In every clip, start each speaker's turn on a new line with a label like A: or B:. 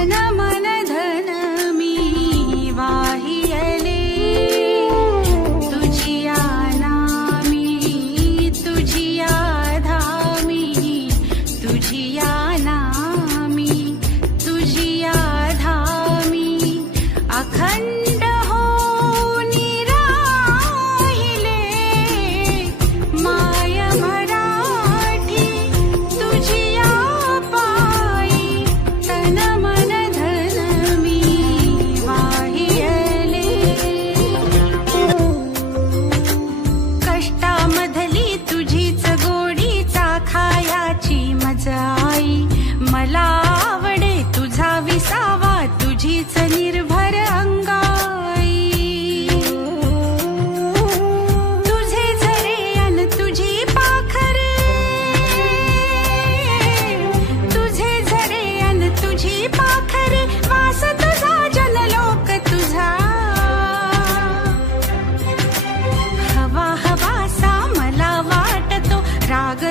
A: and i'm Nama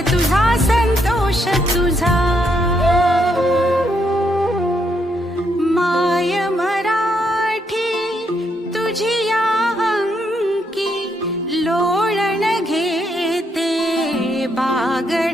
A: तुझा संतोष तुझा. माय मराठी तुझी या अंकी लोळण घेते बागड